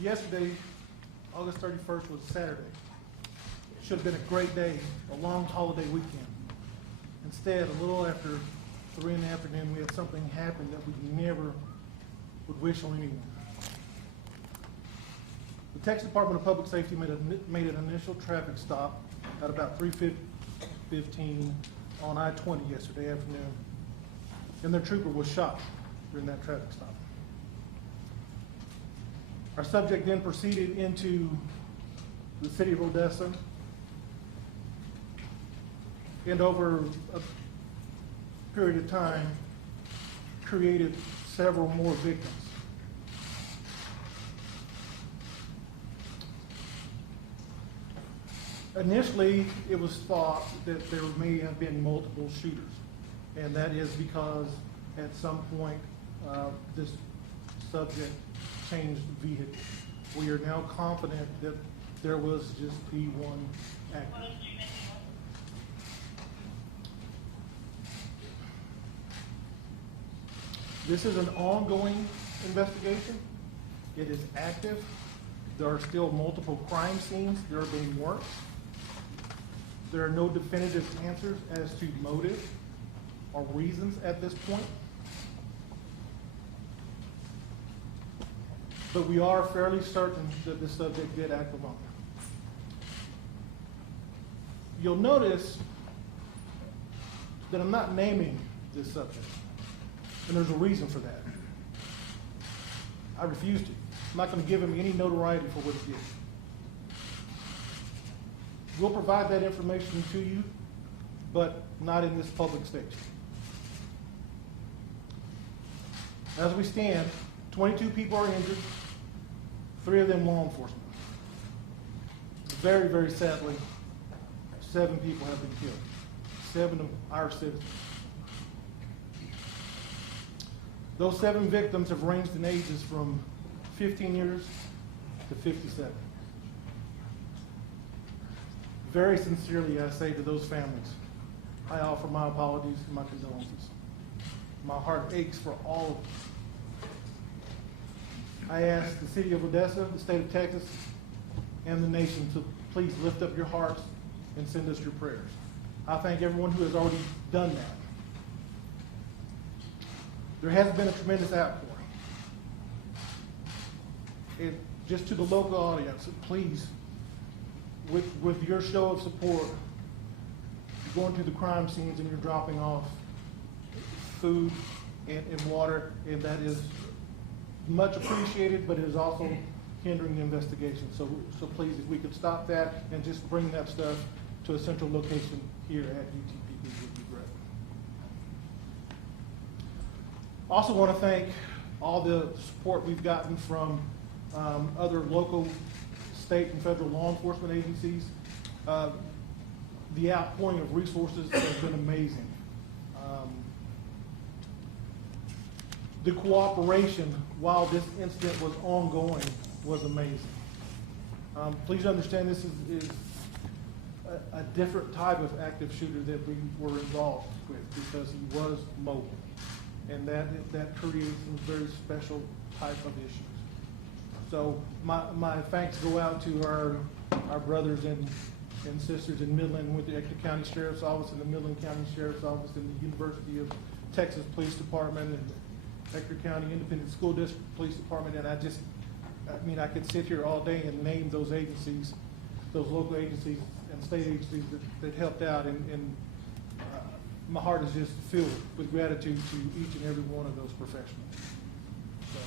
Yesterday, August 31st, was Saturday. It should have been a great day, a long holiday weekend. Instead, a little after 3 in the afternoon, we had something happen that we never would wish on anyone. The Texas Department of Public Safety made an initial traffic stop at about 3:15 on I-20 yesterday afternoon, and their trooper was shot during that traffic stop. Our subject then proceeded into the city of Odessa, and over a period of time created several more victims. Initially, it was thought that there may have been multiple shooters, and that is because at some point this subject changed vehicle. We are now confident that there was just the one actor. This is an ongoing investigation. It is active. There are still multiple crime scenes that are being worked. There are no definitive answers as to motive or reasons at this point. But we are fairly certain that the subject did act alone. You'll notice that I'm not naming this subject, and there's a reason for that. I refuse to. I'm not going to give him any notoriety for what he did. We'll provide that information to you, but not in this public stage. As we stand, 22 people are injured, 3 of them law enforcement. Very, very sadly, 7 people have been killed. 7 of our citizens. Those 7 victims have ranged in ages from 15 years to 57. Very sincerely, I say to those families, I offer my apologies and my condolences. My heart aches for all of them. I ask the city of Odessa, the state of Texas, and the nation to please lift up your hearts and send us your prayers. I thank everyone who has already done that. There has been a tremendous outpouring. And just to the local audience, please, with your show of support, you're going to the crime scenes and you're dropping off food and water, and that is much appreciated, but it is also hindering the investigation. So please, if we could stop that and just bring that stuff to a central location here at UTPB would be great. Also want to thank all the support we've gotten from other local, state, and federal law enforcement agencies. The outpouring of resources has been amazing. The cooperation while this incident was ongoing was amazing. Please understand this is a different type of active shooter that we were involved with because he was mobile. And that creates some very special type of issues. So my thanks go out to our brothers and sisters in Midland with the Ector County Sheriff's Office and the Midland County Sheriff's Office and the University of Texas Police Department and Ector County Independent School District Police Department. And I could sit here all day and name those agencies, those local agencies and state agencies that helped out, and my heart is just filled with gratitude to each and every one of those professionals. So,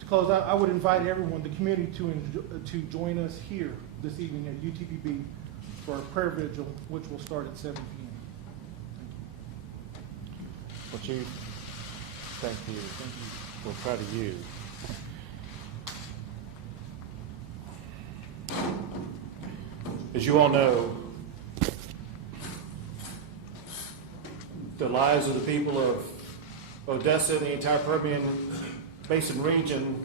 to close out, I would invite everyone, the community, to join us here this evening at UTPB for our prayer vigil, which will start at 7 p.m. Well, Chief, thank you. Thank you. We're proud of you. As you all know, the lives of the people of Odessa and the entire Permian Basin region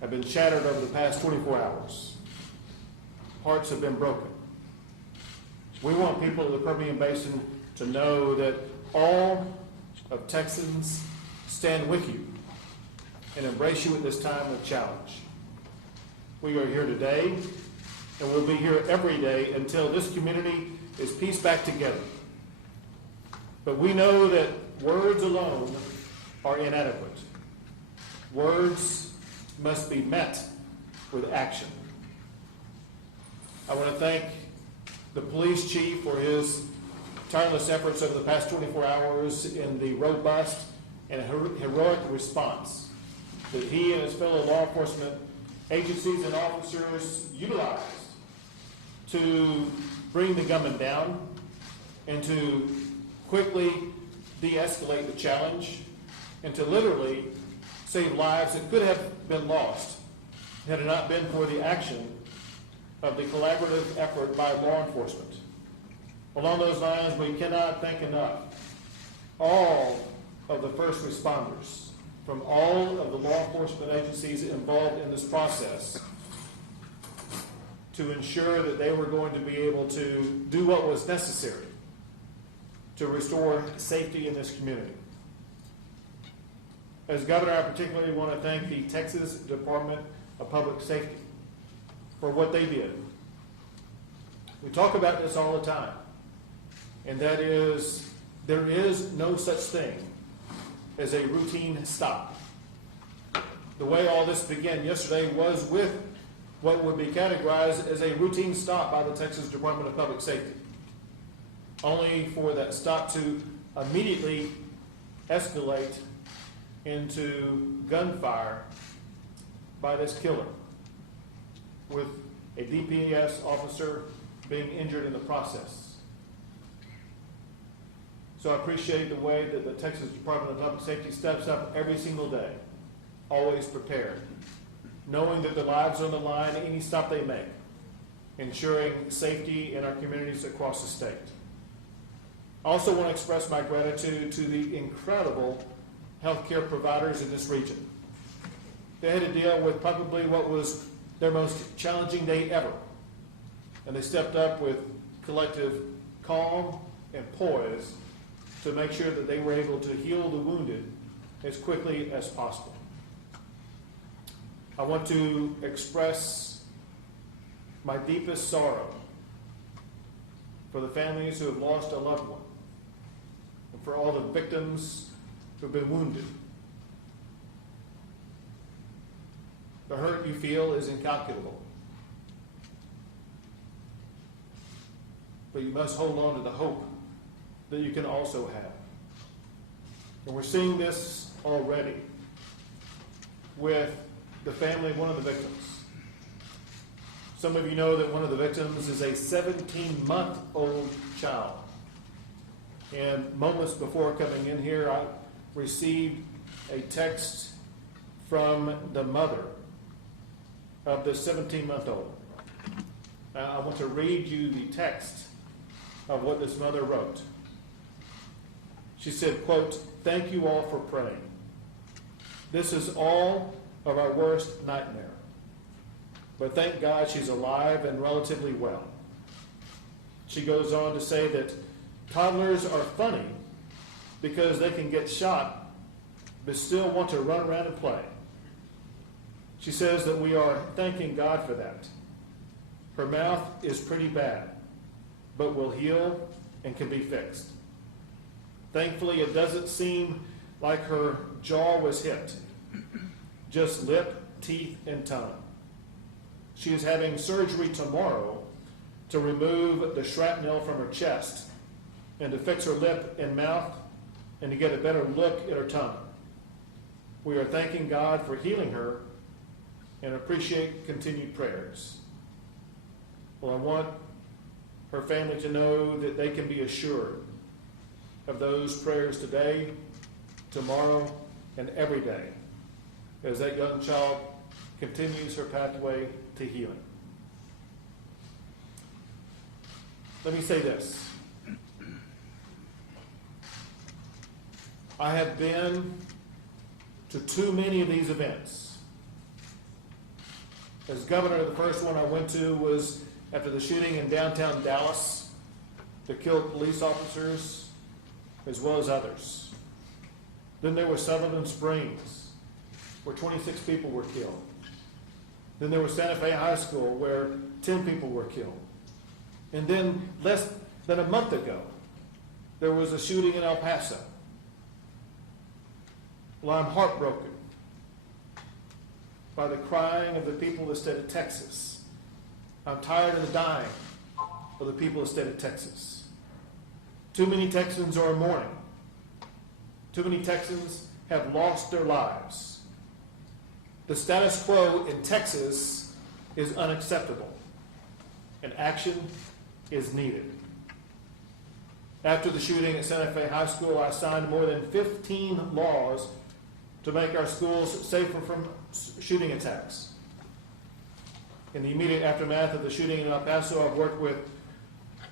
have been shattered over the past 24 hours. Hearts have been broken. We want people of the Permian Basin to know that all of Texans stand with you and embrace you at this time of challenge. We are here today, and we'll be here every day until this community is pieced back together. But we know that words alone are inadequate. Words must be met with action. I want to thank the police chief for his tireless efforts over the past 24 hours in the robust and heroic response that he and his fellow law enforcement agencies and officers utilized to bring the gunman down and to quickly de-escalate the challenge and to literally save lives that could have been lost had it not been for the action of the collaborative effort by law enforcement. Along those lines, we cannot thank enough all of the first responders from all of the law enforcement agencies involved in this process to ensure that they were going to be able to do what was necessary to restore safety in this community. As governor, I particularly want to thank the Texas Department of Public Safety for what they did. We talk about this all the time, and that is, there is no such thing as a routine stop. The way all this began yesterday was with what would be categorized as a routine stop by the Texas Department of Public Safety, only for that stop to immediately escalate into gunfire by this killer, with a DPS officer being injured in the process. So I appreciate the way that the Texas Department of Public Safety steps up every single day, always prepared, knowing that their lives are on the line any stop they make, ensuring safety in our communities across the state. I also want to express my gratitude to the incredible healthcare providers in this region. They had to deal with probably what was their most challenging day ever, and they stepped up with collective calm and poise to make sure that they were able to heal the wounded as quickly as possible. I want to express my deepest sorrow for the families who have lost a loved one, and for all the victims who have been wounded. The hurt you feel is incalculable, but you must hold on to the hope that you can also have. And we're seeing this already with the family of one of the victims. Some of you know that one of the victims is a 17-month-old child. And moments before coming in here, I received a text from the mother of the 17-month-old. I want to read you the text of what this mother wrote. She said, quote, "Thank you all for praying. This is all of our worst nightmare. But thank God she's alive and relatively well." She goes on to say that toddlers are funny because they can get shot but still want to run around and play. She says that we are thanking God for that. Her mouth is pretty bad, but will heal and can be fixed. Thankfully, it doesn't seem like her jaw was hit, just lip, teeth, and tongue. She is having surgery tomorrow to remove the shrapnel from her chest and to fix her lip and mouth and to get a better look at her tongue. We are thanking God for healing her and appreciate continued prayers. Well, I want her family to know that they can be assured of those prayers today, tomorrow, and every day as that young child continues her pathway to healing. Let me say this. I have been to too many of these events. As governor, the first one I went to was after the shooting in downtown Dallas that killed police officers as well as others. Then there was Sutherland Springs, where 26 people were killed. Then there was Santa Fe High School, where 10 people were killed. And then less than a month ago, there was a shooting in El Paso. Well, I'm heartbroken by the crying of the people of the state of Texas. I'm tired of the dying of the people of the state of Texas. Too many Texans are mourning. Too many Texans have lost their lives. The status quo in Texas is unacceptable, and action is needed. After the shooting at Santa Fe High School, I signed more than 15 laws to make our schools safer from shooting attacks. In the immediate aftermath of the shooting in El Paso, I've worked with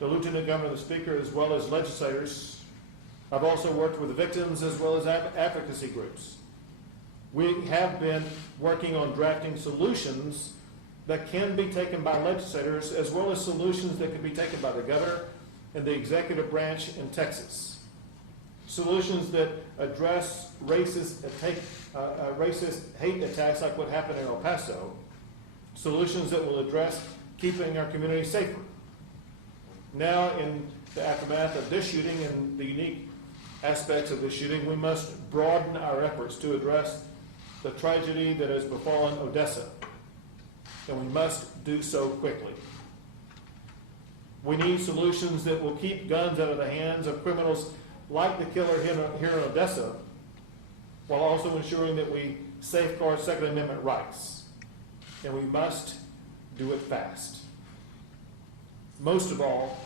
the Lieutenant Governor, the Speaker, as well as legislators. I've also worked with the victims as well as advocacy groups. We have been working on drafting solutions that can be taken by legislators, as well as solutions that can be taken by the governor and the executive branch in Texas. Solutions that address racist hate attacks like what happened in El Paso. Solutions that will address keeping our community safer. Now, in the aftermath of this shooting and the unique aspects of this shooting, we must broaden our efforts to address the tragedy that has befallen Odessa, and we must do so quickly. We need solutions that will keep guns out of the hands of criminals like the killer here in Odessa, while also ensuring that we safeguard Second Amendment rights. And we must do it fast. Most of all,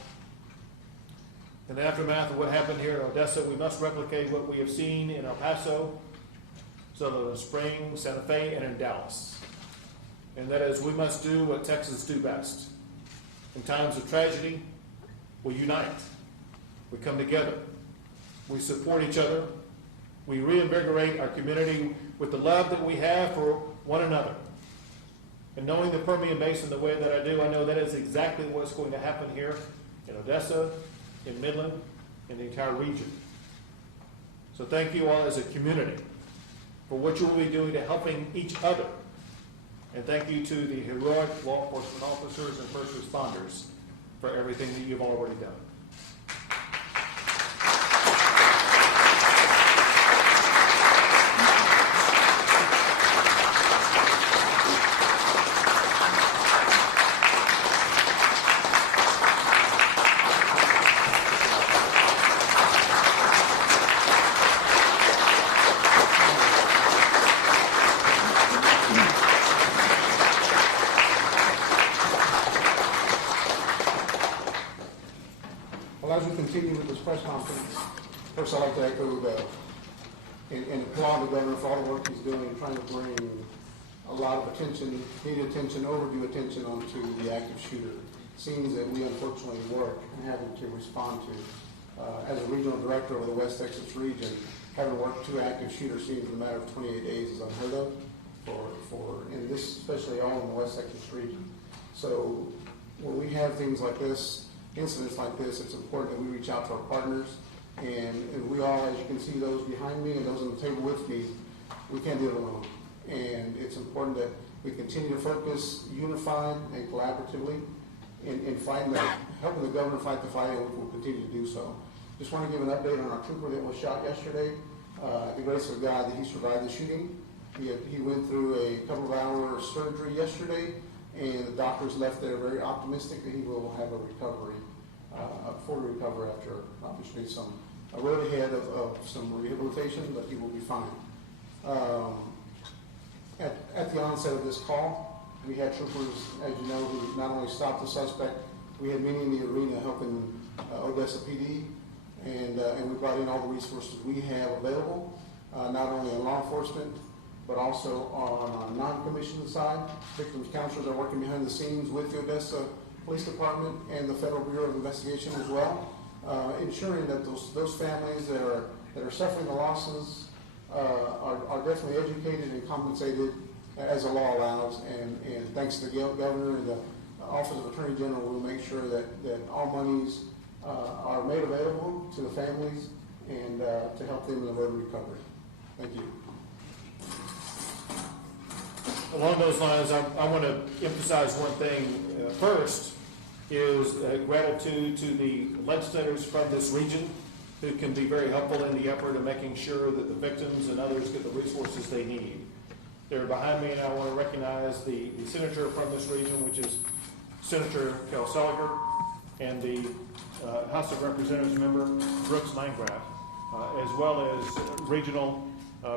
in the aftermath of what happened here in Odessa, we must replicate what we have seen in El Paso, Sutherland Springs, Santa Fe, and in Dallas. And that is, we must do what Texans do best. In times of tragedy, we unite. We come together. We support each other. We reinvigorate our community with the love that we have for one another. And knowing the Permian Basin the way that I do, I know that is exactly what's going to happen here in Odessa, in Midland, in the entire region. So thank you all as a community for what you will be doing to helping each other. And thank you to the heroic law enforcement officers and first responders for everything that you've already done. Well, as we continue with this press conference, first I'd like to echo and applaud the governor for all the work he's doing, trying to bring a lot of attention, needed attention, overdue attention onto the active shooter. Scenes that we unfortunately work and having to respond to. As a regional director of the West Texas region, having worked 2 active shooter scenes in a matter of 28 days is unheard of and this especially all in the West Texas region. So when we have things like this, incidents like this, it's important that we reach out to our partners, and we all, as you can see, those behind me and those on the table with me, we can't do it alone. And it's important that we continue to focus unified and collaboratively in fighting helping the governor fight the fight, and we will continue to do so. Just want to give an update on our trooper that was shot yesterday. The grace of God that he survived the shooting. He went through a couple of hour surgery yesterday, and the doctors left there very optimistic that he will have a recovery, a full recovery after obviously a road ahead of some rehabilitation, but he will be fine. At the onset of this call, we had troopers, as you know, who not only stopped the suspect, we had many in the arena helping Odessa PD, and we brought in all the resources we have available, not only in law enforcement, but also on our non-commissioned side. Victims counselors are working behind the scenes with the Odessa Police Department and the Federal Bureau of Investigation as well, ensuring that those families that are suffering the losses are definitely educated and compensated as the law allows. And thanks to the governor and the Office of Attorney General, we'll make sure that all monies are made available to the families and to help them in the road to recovery. Thank you. along those lines, I want to emphasize one thing. First is gratitude to the legislators from this region who can be very helpful in the effort of making sure that the victims and others get the resources they need. They're behind me, and I want to recognize the senator from this region, which is Senator Kel Seliger, and the House of Representatives member Brooks Landgraf, as well as regional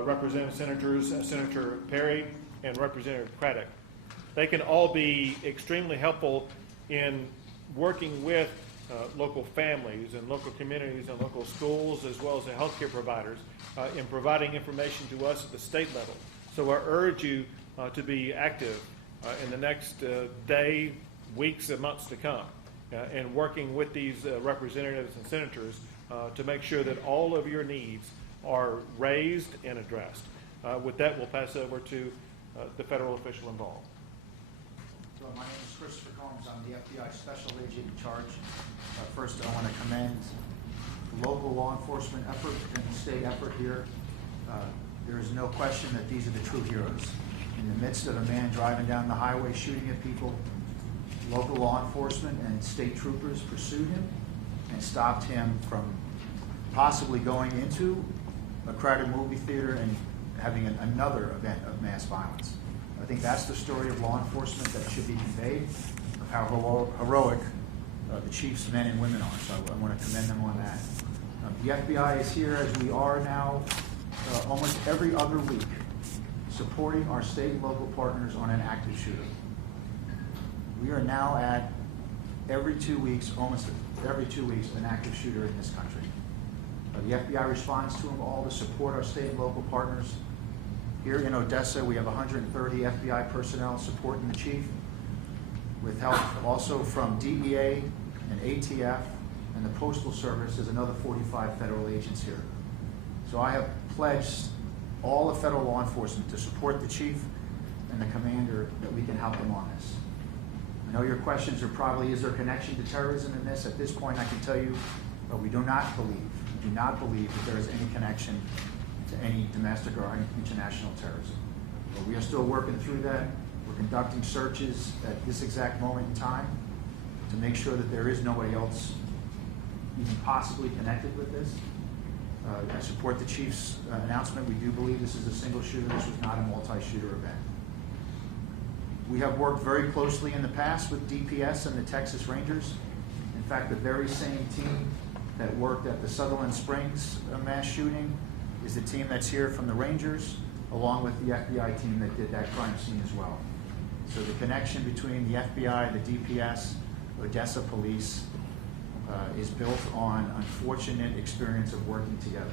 representative senators, Senator Perry and Representative Craddock. They can all be extremely helpful in working with local families and local communities and local schools, as well as the healthcare providers, in providing information to us at the state level. So I urge you to be active in the next day, weeks, and months to come, and working with these representatives and senators to make sure that all of your needs are raised and addressed. With that, we'll pass over to the federal official involved. So my name is Christopher Combs. I'm the FBI Special Agent in charge. First, I want to commend the local law enforcement effort and the state effort here. There is no question that these are the true heroes. In the midst of a man driving down the highway shooting at people, local law enforcement and state troopers pursued him and stopped him from possibly going into a crowded movie theater and having another event of mass violence. I think that's the story of law enforcement that should be conveyed, of how heroic the chief's men and women are. So I want to commend them on that. The FBI is here, as we are now, almost every other week, supporting our state and local partners on an active shooter. We are now at every 2 weeks, almost every 2 weeks, an active shooter in this country. The FBI responds to them all to support our state and local partners. Here in Odessa, we have 130 FBI personnel supporting the chief, with help also from DEA and ATF and the Postal Service. There's another 45 federal agents here. So I have pledged all the federal law enforcement to support the chief and the commander, that we can help them on this. I know your questions are probably, is there a connection to terrorism in this? At this point, I can tell you, but we do not believe that there is any connection to any domestic or international terrorism. But we are still working through that. We're conducting searches at this exact moment in time to make sure that there is nobody else even possibly connected with this. I support the chief's announcement. We do believe this is a single shooter. This was not a multi-shooter event. We have worked very closely in the past with DPS and the Texas Rangers. In fact, the very same team that worked at the Sutherland Springs mass shooting is the team that's here from the Rangers, along with the FBI team that did that crime scene as well. So the connection between the FBI, the DPS, Odessa Police is built on unfortunate experience of working together.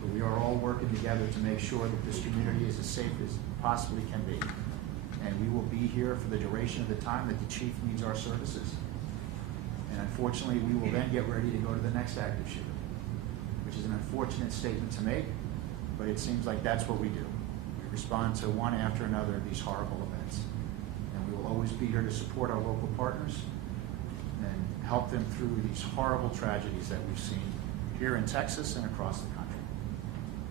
But we are all working together to make sure that this community is as safe as possibly can be. And we will be here for the duration of the time that the chief needs our services. And unfortunately, we will then get ready to go to the next active shooter, which is an unfortunate statement to make, but it seems like that's what we do. We respond to one after another of these horrible events. And we will always be here to support our local partners and help them through these horrible tragedies that we've seen here in Texas and across the country.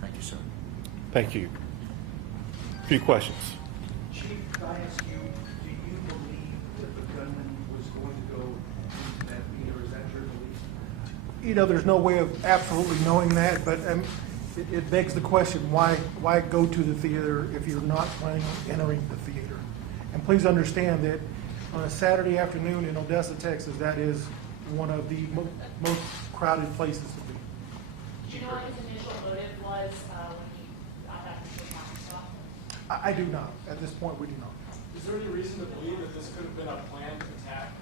Thank you, sir. Thank you. A few questions. Chief, can I ask you, do you believe that the gunman was going to go into that theater? Is that your belief? You know, there's no way of absolutely knowing that, but it begs the question, why go to the theater if you're not planning on entering the theater? And please understand that on a Saturday afternoon in Odessa, Texas, that is one of the most crowded places to be. Do you know what his initial motive was when he got that traffic stop? I do not. At this point, we do not. Is there any reason to believe that this could have been a planned attack?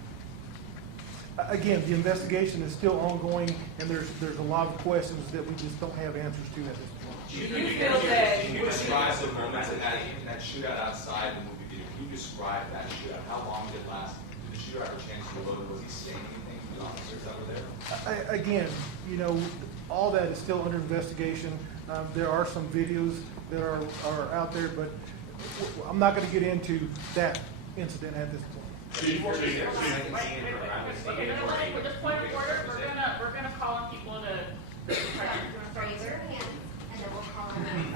Again, the investigation is still ongoing, and there's a lot of questions that we just don't have answers to at this point. Do you feel that Can you describe the moments in that shootout outside the movie theater? Can you describe that shootout? How long did it last? Did the shooter have a chance to reload? Was he saying anything to the officers that were there? Again, you know, all that is still under investigation. There are some videos that are out there, but I'm not going to get into that incident at this point. We're just point of order. We're gonna call on people to Raise your hand, and then we'll call on them.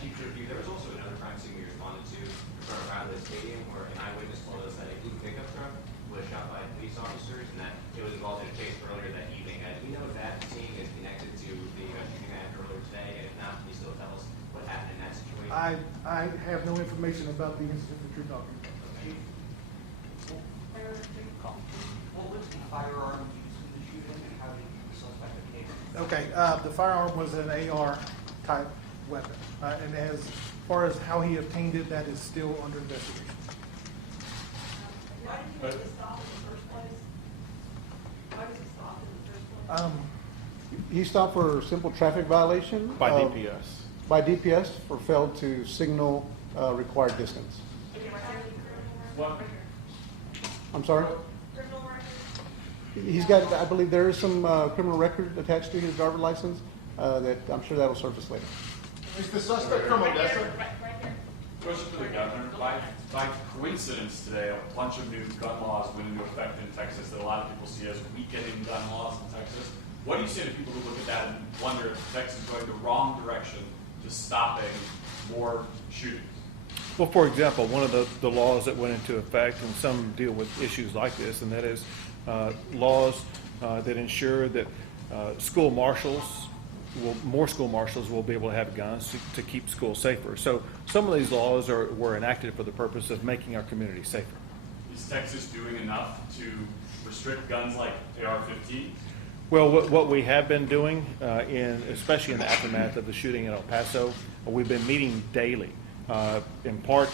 Chief Review, there was also another crime scene we responded to stadium where an eyewitness told us that a blue pickup truck was shot by police officers and that it was involved in a chase earlier that evening. Do we know if that scene is connected to the shooting that happened earlier today? And if not, can you still tell us what happened in that situation? I have no information about the incident that you're talking about. What was the firearm used in the shooting and how did the suspect behave? Okay, the firearm was an AR type weapon. And as far as how he obtained it, that is still under investigation. Why did you make this stop in the first place? Why was he stopped in the first place? He stopped for a simple traffic violation. By DPS. By DPS for failed to signal required distance. Did he have any criminal What? record? I'm sorry? Criminal record? He's got, I believe there is some criminal record attached to his driver's license that I'm sure that'll surface later. Is the suspect from Odessa? Right there. Question for the governor. By coincidence today, a bunch of new gun laws went into effect in Texas that a lot of people see as weakening gun laws in Texas. What do you say to people who look at that and wonder if Texas is going the wrong direction to stopping more shootings? Well, for example, one of the laws that went into effect, and some deal with issues like this, and that is laws that ensure that school marshals, more school marshals will be able to have guns to keep schools safer. So some of these laws were enacted for the purpose of making our community safer. Is Texas doing enough to restrict guns like AR-15? Well, what we have been doing, especially in the aftermath of the shooting in El Paso, we've been meeting daily, in part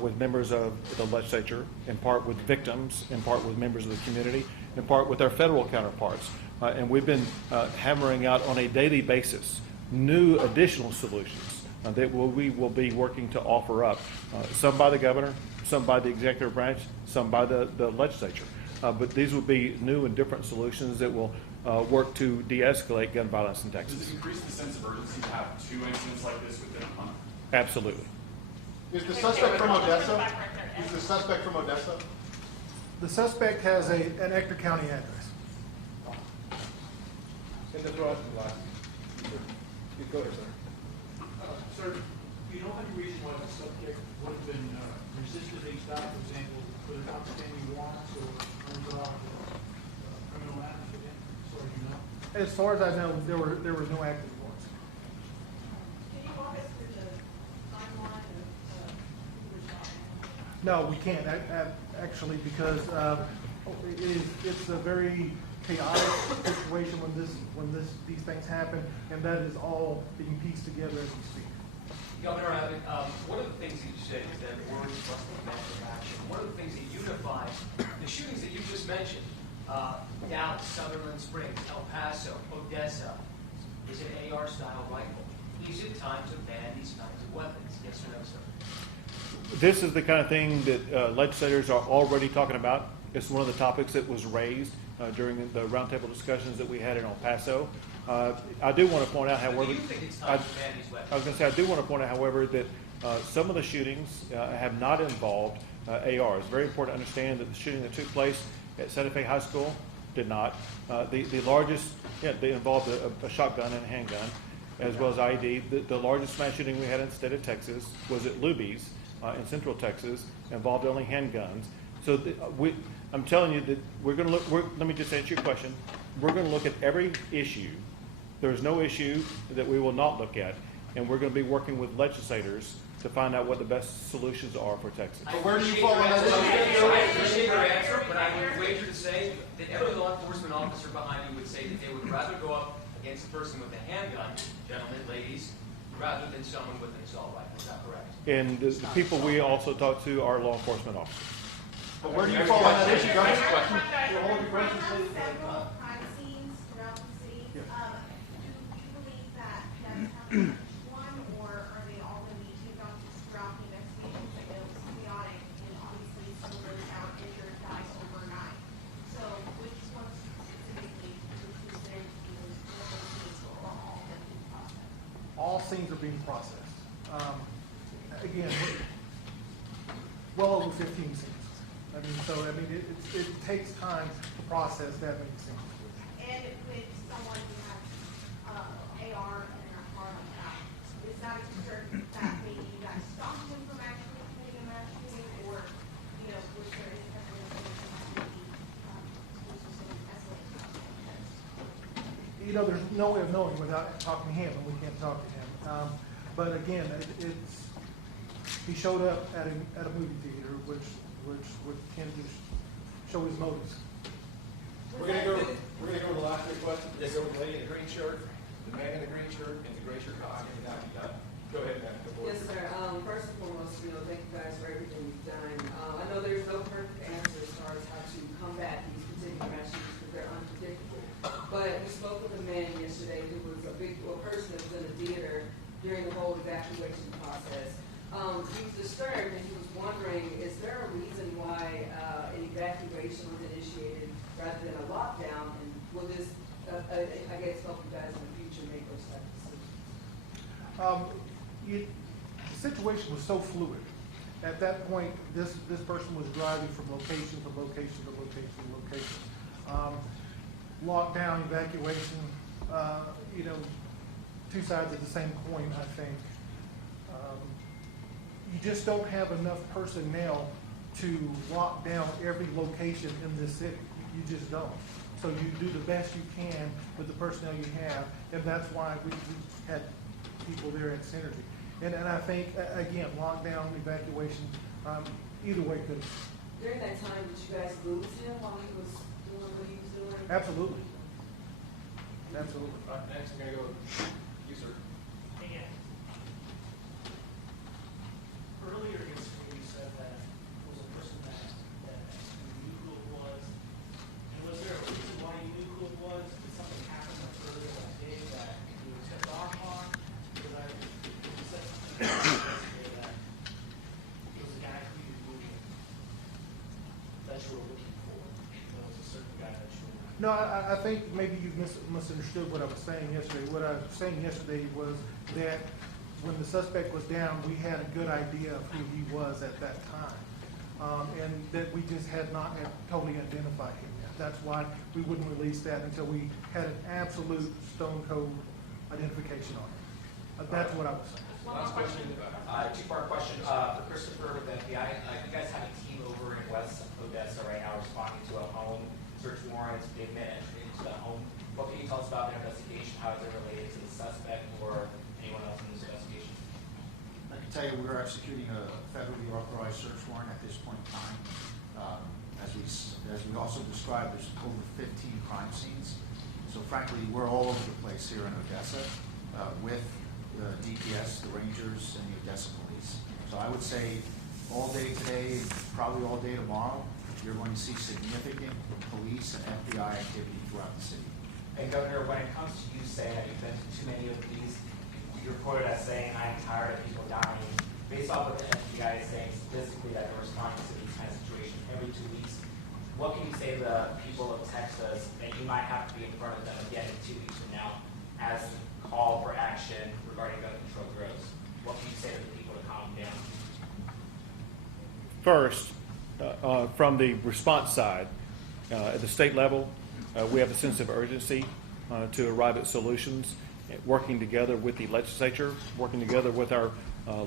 with members of the legislature, in part with victims, in part with members of the community, in part with our federal counterparts. And we've been hammering out on a daily basis new additional solutions that we will be working to offer up, some by the governor, some by the executive branch, some by the legislature. But these will be new and different solutions that will work to de-escalate gun violence in Texas. Does it increase the sense of urgency to have two incidents like this within a month? Absolutely. Is the suspect from Odessa? Is the suspect from Odessa? The suspect has an Ector County address. Go ahead, sir. Sir, do you know any reason why the subject would have been resisted being stopped, for example, with an outstanding warrants or unbrought criminal matters again? So you know? As far as I know, there was no active warrants. Can you walk us through the timeline of who was shot? No, we can't, actually, because it's a very chaotic situation when these things happen, and that is all being pieced together as we speak. Governor Abbott, one of the things that you said is that words must be met with action. One of the things that unifies the shootings that you just mentioned, Dallas, Sutherland Springs, El Paso, Odessa, is an AR-style rifle. Is it time to ban these kinds of weapons? Yes or no, sir? This is the kind of thing that legislators are already talking about. It's one of the topics that was raised during the roundtable discussions that we had in El Paso. I do want to point out, however, do you think it's time to ban these weapons? I was going to say, I do want to point out, however, that some of the shootings have not involved AR. It's very important to understand that the shooting that took place at Santa Fe High School did not. The largest, they involved a shotgun and a handgun, as well as IED. The largest mass shooting we had in the state of Texas was at Luby's in Central Texas, involved only handguns. So I'm telling you that we're going to look. Let me just answer your question. We're going to look at every issue. There's no issue that we will not look at, and we're going to be working with legislators to find out what the best solutions are for Texas. But where do you fall on that issue? I appreciate your answer, but I would wager to say that every law enforcement officer behind you would say that they would rather go up against a person with a handgun, gentlemen, ladies, rather than someone with an assault rifle. Is that correct? And the people we also talk to are law enforcement officers. But where do you fall on that issue, Governor? Several crime scenes throughout the city. Do you believe that that's happening one, or are they all going to be taken on throughout the investigations? I know it's chaotic, and obviously some of those are injured dies overnight. So which ones specifically would you consider to be those scenes, or all that being processed? All scenes are being processed. Again, well over 15 scenes. It takes time to process that many scenes. And with someone who has AR and a car like that, is that a concern that maybe you guys stop them from actually committing a mass shooting, or there's no way of knowing without talking to him, and we can't talk to him. But again, he showed up at a movie theater, which would tend to show his motives. We're gonna go to the last three questions. We're gonna go with the lady in the green shirt, the man in the green shirt, and the gray shirt behind you. Go ahead, man. Yes, sir. First and foremost, thank you guys for everything you've done. I know there's no perfect answer as far as how to combat these particular mass shootings because they're unpredictable. But we spoke with a man yesterday who was a person that was in the theater during the whole evacuation process. He was disturbed and he was wondering, is there a reason why an evacuation was initiated rather than a lockdown? And will this, I guess, help you guys in the future make those types of decisions? The situation was so fluid. At that point, this person was driving from location to location to location to location. Lockdown, evacuation, two sides of the same coin, I think. You just don't have enough personnel to lock down every location in this city. You just don't. So you do the best you can with the personnel you have, and that's why we had people there at Synergy. And I think, again, lockdown, evacuation, either way good. During that time, did you guys lose him while he was doing what he was doing? Absolutely. Absolutely. All right, next, we're gonna go with you, sir. Earlier in this meeting, you said that it was a person that you knew who it was. And was there a reason why you knew who it was? Did something happen earlier that day that you were tipped off on? Because you said something yesterday that it was a guy who you knew that you were looking for. There was a certain guy that you were looking for. No, I think maybe you misunderstood what I was saying yesterday. What I was saying yesterday was that when the suspect was down, we had a good idea of who he was at that time. And that we just had not totally identified him yet. That's why we wouldn't release that until we had an absolute stone cold identification on him. That's what I was saying. Last question, two-part question for Christopher with the FBI. You guys have a team over in West Odessa right now responding to a home search warrant. They've made entry into the home. What can you tell us about their investigation? How is it related to the suspect or anyone else in this investigation? I can tell you we're executing a federally authorized search warrant at this point in time. As we also described, there's over 15 crime scenes. So frankly, we're all over the place here in Odessa with DPS, the Rangers, and the Odessa Police. So I would say all day today, probably all day tomorrow, you're going to see significant police and FBI activity throughout the city. And Governor, when it comes to you saying that you've been to too many of these, you're quoted as saying, I'm tired of people dying. Based off what the FBI is saying statistically that they're responding to these kind of situations every 2 weeks, what can you say to the people of Texas that you might have to be in front of them again in 2 weeks from now as a call for action regarding gun control grows? What can you say to the people to calm down? First, from the response side, at the state level, we have a sense of urgency to arrive at solutions, working together with the legislature, working together with our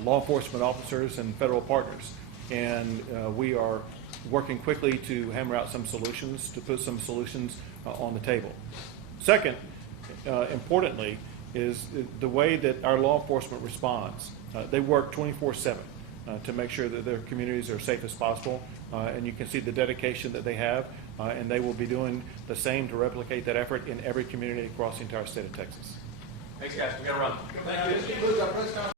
law enforcement officers and federal partners. And we are working quickly to hammer out some solutions, to put some solutions on the table. Second, importantly, is the way that our law enforcement responds. They work 24/7 to make sure that their communities are safe as possible. And you can see the dedication that they have, and they will be doing the same to replicate that effort in every community across the entire state of Texas. Thanks, guys. We got to run. Thank you.